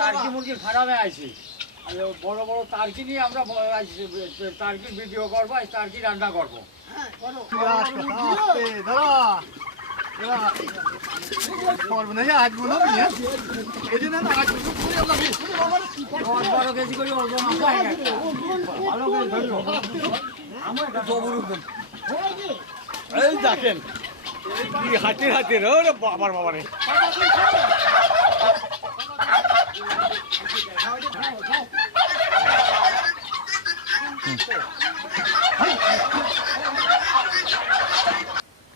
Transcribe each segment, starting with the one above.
Turkey মুরগির ফার্মে আইছি, বড় বড় টার্কি নিয়ে আমরা টার্কির ভিডিও করবো, টার্কি রান্না করবো। কেজি করে এই দেখেন হাতির হাতির ওরে বাবার বাবারে।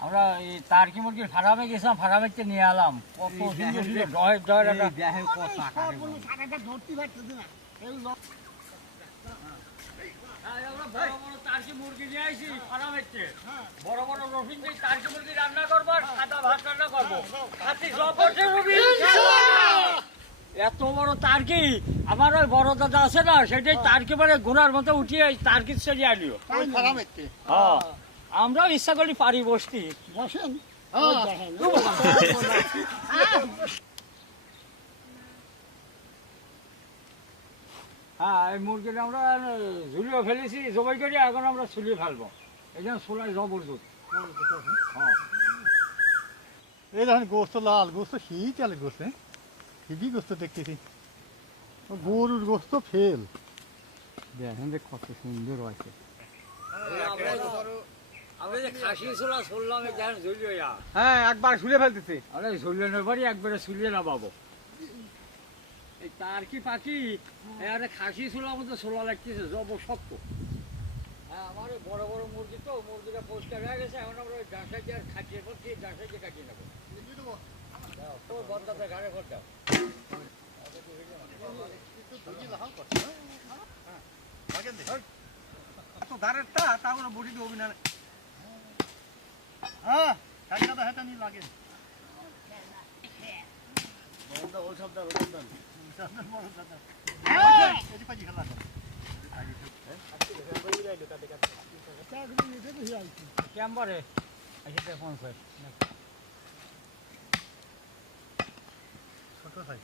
আমরা এই টার্কি মুরগির ফার্মে গেছিলাম, ফার্মে নিয়ে এলাম কত মুরগি নিয়ে আইছি ফার্মে, বড় বড় রসুন দিয়ে টার্কি মুরগি রান্না করবো আর সাদা ভাত রান্না করবো। এত বড় টার্কি, আমার ওই বড় দাদা আছে না, সেটাই টার্কি মানে ঘোড়ার মতো উঠিয়ে টার্কির সেজে আনিও। হ্যাঁ, আমরাও ইচ্ছা করি পারি বসতি। বসেন। হ্যাঁ, এই মুরগিটা আমরা ঝুলিয়ে ফেলেছি জবাই করে, এখন আমরা ছুলিয়ে ফেলবো। এই জন্য ছোলায় জবরদস্ত। হ্যাঁ, এই দেখেন গোস্ত লাল, গোস্ত শীত আলে গোস্ত, ঠিকই গোস্ত দেখতেছি। গরুর গোস্ত ফেল, দেখেন যে কত সুন্দর হয়েছে। হ্যাঁ, একবার ঝুলিয়ে ফেলতেছি। আরে ঝুলিয়ে নেবার পারি, একবারে ঝুলিয়ে না পাবো। এই টার্কি পাখি খাসি ছোলার মতো ছোলা লাগতেছে, জব শক্ত। হ্যাঁ, আমার বড় বড় মুরগি তো, মুরগিটা পরিষ্কার হয়ে গেছে, এখন আমরা ওই ডাঁসাই দিয়ে আর খাটিয়ে করছি, ডাঁসাই দিয়ে কাটিয়ে নেবো। বন্ধাতে ঘাড়ে ভর দাও। ক্যাম্বারে ছোট সাইজ।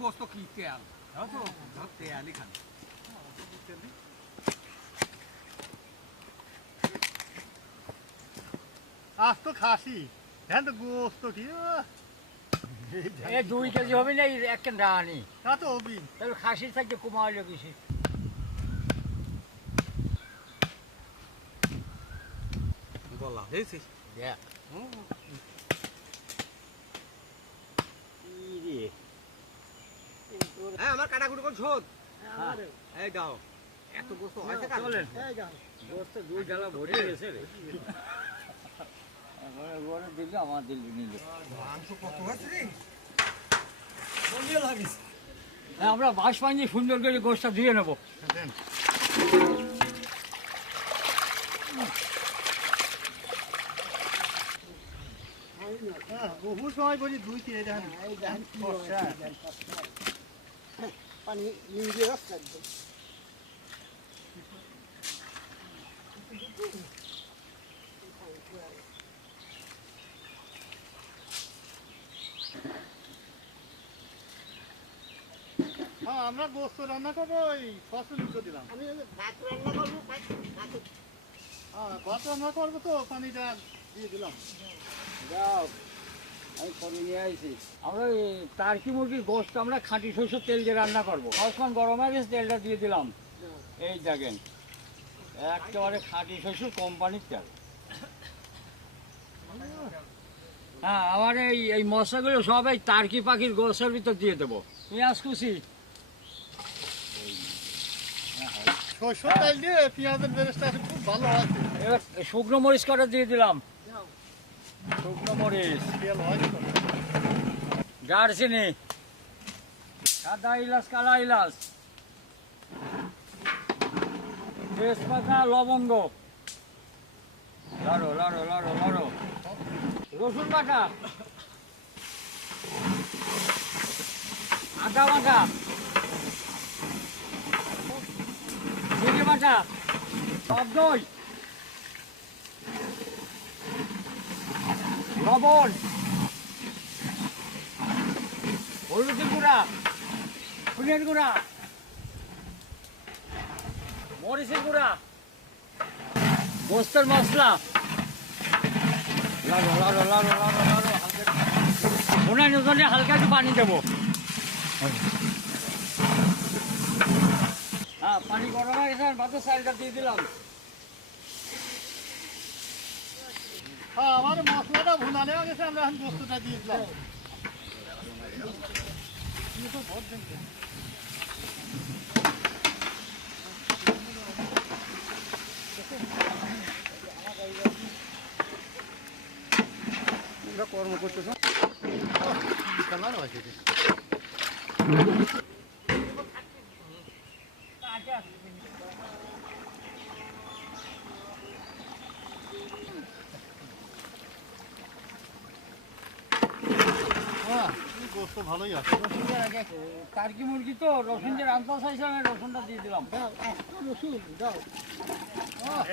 গোস্ত কি তেল তেলই খান। আজ তো খাসি, হ্যাঁ তো গোস্ত কি 2 কেজি হবে না, 1 কেন রানি তা তো হবি। তবে খাসির থেকে কমা হইলো বেশি। গলা দেখছিস? হ্যাঁ, আমার কাটাকুটি করে শোধ। এই দাও, এত গোস্ত হয়েছে কেন? চলেন, গোস্ত 2 ডালা ভরে গেছে রে। ঘরে দিল, আমার দিল নিল। মাংস কত হয়েছে রে? হ্যাঁ, আমরা বাঁশ পানি সুন্দর করে গোস্তটা ধুয়ে নেবো। বহু সময় বলি দুই তিন পানি দিয়ে রাস্তা একদম। হ্যাঁ, আমরা গোস্ত রান্না করবো, ওই ফসল উঠে দিলাম। আমি ভাত রান্না করবো, হ্যাঁ, ভাত রান্না করবো তো পানিটা দিয়ে দিলাম। যাও, আমি করে নিয়ে আইছি। আমরা এই টার্কি মুরগির গোস্ত আমরা খাঁটি সরষের তেল দিয়ে রান্না করবো। সবসময় গরম হয়ে গেছে, তেলটা দিয়ে দিলাম। এই দেখেন, একেবারে খাঁটি সরষের কোম্পানির তেল। হ্যাঁ, আমার এই মশলাগুলো সব এই টার্কি পাখির গোস্তের ভিতর দিয়ে দেবো। পেঁয়াজ কুচি, সরষের তেল দিয়ে পেঁয়াজের বেরেস্তা খুব ভালো আছে। এবার শুকনো মরিচ কটা দিয়ে দিলাম। শুকনো মরিচ, তেল হয় তো। দারচিনি, সাদা ইলাচ, কালা ইলাচ, তেজপাতা, লবঙ্গ, লাড়ো লাড়ো লাড়ো লাড়ো, রসুন বাটা, আদা বাটা, মুরগি বাটা সব দই লবণ হলুদের গুঁড়া ধনিয়ার গুঁড়া মরিচের গুঁড়া গোস্তের মশলা লাড়ো লাড়ো লাড়ো লাড়ো লাড়ো ওনার জন্য হালকা একটু পানি দেবো হ্যাঁ পানি গরম হয়ে গেছে ভাতের চালটা দিয়ে দিলাম হ্যাঁ আমার মশলাটা ভুনালে গেছে আমরা এখন গোস্তটা দিয়ে দিলাম কর্ম করতেছ কালার হয়েছে গোস্ত ভালোই আছে টার্কি মুরগি তো রসুন যে রান্তা চাইছে আমি রসুনটা দিয়ে দিলাম দাও একটু রসুন দাও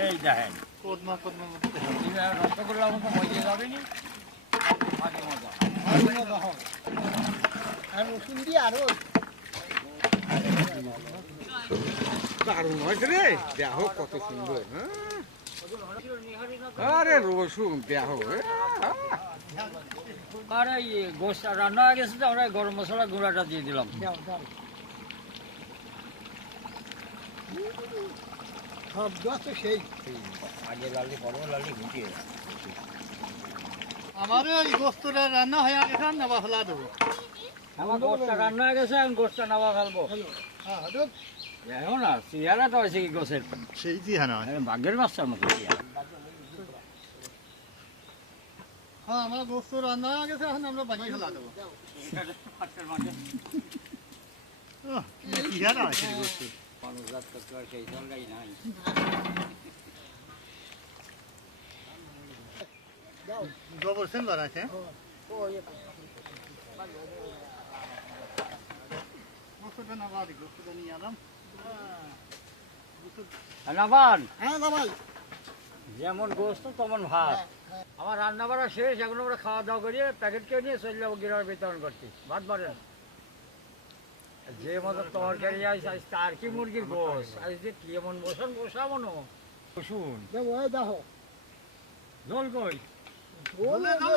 এই দেখেন কদমা কদমা মতো দেখা রসগোল্লার মতো মজা যাবে নি মাঝে মজা আর রসুন দিয়ে আরো দারুণ হয়েছে রে দেহ কত সুন্দর আরে রসুন দেহ আর এই গোস্ত রান্না হয়ে গেছে তো আমরা গরম মশলা গুঁড়াটা দিয়ে দিলাম দাও দাও সব তো সেই আগে লালি পরে লালি ঘুটিয়ে আমার এই গোস্তটা রান্না হয়ে গেছে না মশলা দেবো আমার গোস্তটা রান্না হয়ে গেছে এখন গোস্তটা নামা ফেলবো হ্যাঁ দেখ দেখো না চেয়ারা তো হয়েছে কি গোছের সেই দিয়ে হ্যাঁ বাঘের বাচ্চার মতো চেয়ারা হ্যাঁ আমার গোস্ত রান্না হয়ে গেছে এখন আমরা বানিয়ে ফেলা দেবো ইহারা আছে গোস্ত সেই সঙ্গাই নাই দাও গোবর সেন বানাচ্ছে ও ইয়ে গোস্তটা না বাদি গোস্তটা নিয়ে আলাম নাবান হ্যাঁ দাবাই যেমন গোস্ত তেমন ভাত আমার রান্না বাড়া শেষ এখন আমরা খাওয়া দাওয়া করিয়ে প্যাকেট কেউ নিয়ে চলে যাবো গ্রামে বিতরণ করতে ভাত বাড়েন যে মতো তরকারি আছে আজ তার কি মুরগির গোস আজ যে কি এমন বসন বসাবো না বসুন দেবো এই দাও জল কই ঝোলে দাও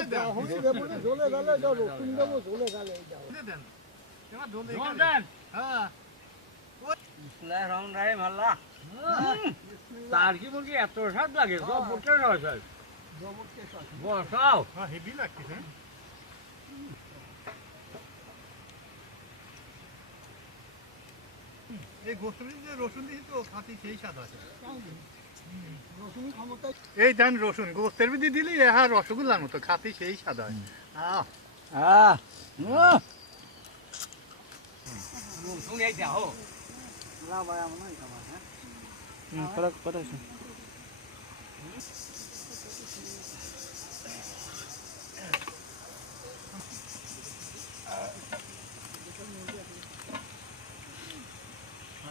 দেবো না ঝোলে গেলে দাও রসুন দেবো ঝোলে গেলে এই দাও দেন এবার দোলে জল দেন হ্যাঁ তার কি মুরগি এত স্বাদ লাগে সব বুটে রয়েছে বসাও হ্যাঁ হেভি লাগতেছে এই গোস্ত যে রসুন দিয়েছি তো খাতি সেই স্বাদ আছে রসুন ক্ষমতা এই দেন রসুন গোস্তের ভিতরে দিলি হ্যাঁ রসগোল্লার মতো খাতি সেই স্বাদ হয় রসুন এই দেখো না ভাই আমার নাই খাবার হ্যাঁ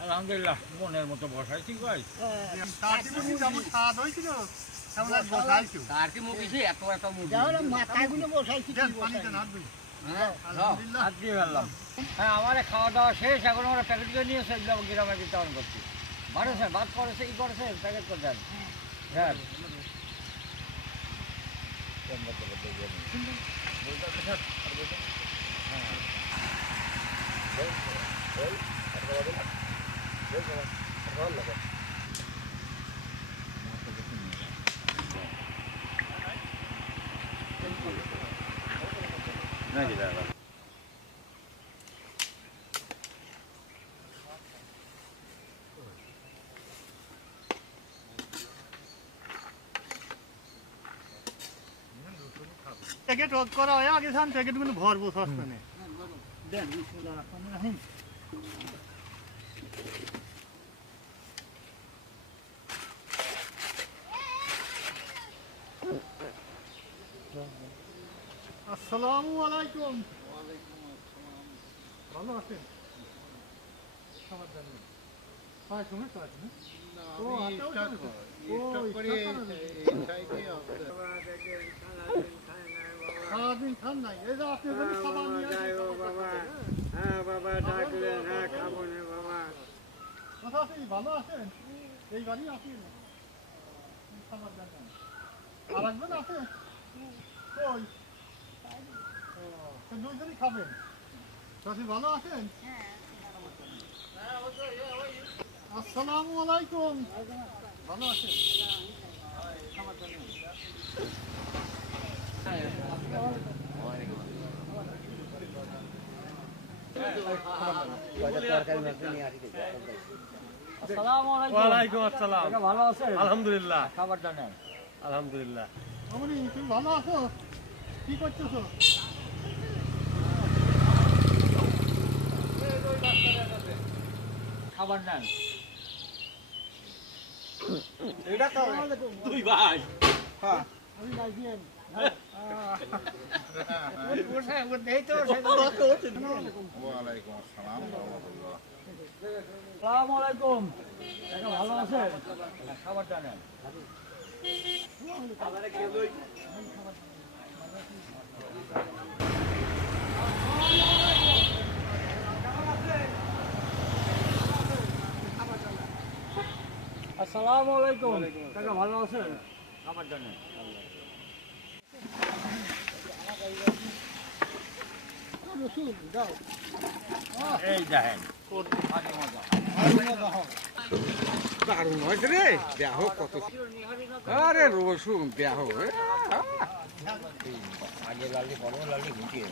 আলহামদুলিল্লাহ মনের মতো বসাইছি ভাই তার কি যেমন স্বাদ হয়েছিল তেমন আর বসাইছো তার কি মুরগি এত এত মুরগি যাও না মাথাগুলো বসাইছি দেন পানিতে নাড় দিই আলহামদুলিল্লাহ। হাত দিয়ে ফেললাম হ্যাঁ আমার খাওয়া দাওয়া শেষ এখন আমরা প্যাকেট করে নিয়ে চলে যাবো গ্রামে বিতরণ করছি বাড়েছে ভাত করেছে ই করেছে প্যাকেট করে দেন হ্যাঁ প্যাকেট রদ করা হয় আগে সান প্যাকেটগুলো ভরবো সসপ্যানে দেন বিসমিল্লাহির রহমানির রহিম আসসালামু আলাইকুম ভালো আছেন খাবার জানি হয় শুনে তো আছে না? ও আচ্ছা সারাদিন খান নাই এই যে আপনি যদি খাবার নিয়ে আসেন বাবা হ্যাঁ বাবা ডাকলেন হ্যাঁ খাবো না বাবা কথা আছে ভালো আছেন এই বাড়ি আছেন খাবার দেন আর একজন আছে কই তো দুইজনই খাবেন চাষি ভালো আছেন আসসালামু আলাইকুম ভালো আছেন খাবার দেন আসসালামু আলাইকুম ওয়ালাইকুম আসসালাম কাকা ভালো আছেন আলহামদুলিল্লাহ খাবারটা নেন আলহামদুলিল্লাহ মামনি তুমি ভালো আছো কি করতেছো খাবার নেন তুই ভাই আমি গাইছিলেন ওয়ালাইকুম আসসালাম রহমতুল্লাহ আসসালামু আলাইকুম কাকা ভালো আছেন খাবারটা নেন আসসালামু আলাইকুম কাকা ভালো আছেন খাবারটা নেন রসুন দাও এই দেখেন দারুণ হয়েছে রে দেখো কত আরে রসুন দেখো আগে লালি বড় লালি ঘুটিয়ে